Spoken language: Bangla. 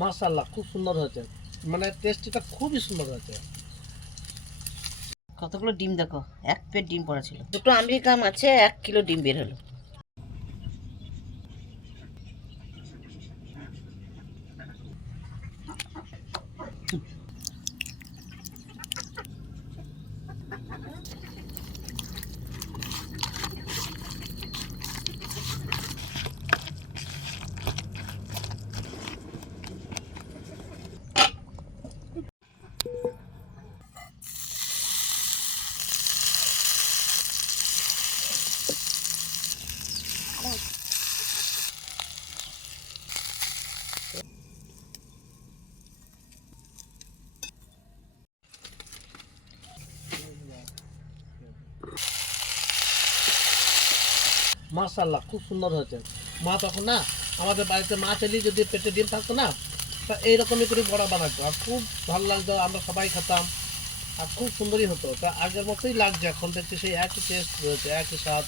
মাশাআল্লাহ, খুব সুন্দর হয়েছে, মানে টেস্টিটা খুবই সুন্দর হয়েছে। কতগুলো ডিম দেখো, এক প্লেট ডিম পড়া ছিল। দুটো আমেরিকান আছে, 1 কিলো ডিম বের হলো। মাশাআল্লাহ, খুব সুন্দর হয়েছে। মা তখন না আমাদের বাড়িতে মাছ এলি যদি পেটে ডিম থাকতো না, তা এইরকমই করে বড়া বানাতো, আর খুব ভালো লাগতো, আমরা সবাই খেতাম, আর খুব সুন্দরই হতো। তা আগের মতোই লাগছে, এখন দেখছি সেই একই টেস্ট রয়েছে, একই স্বাদ।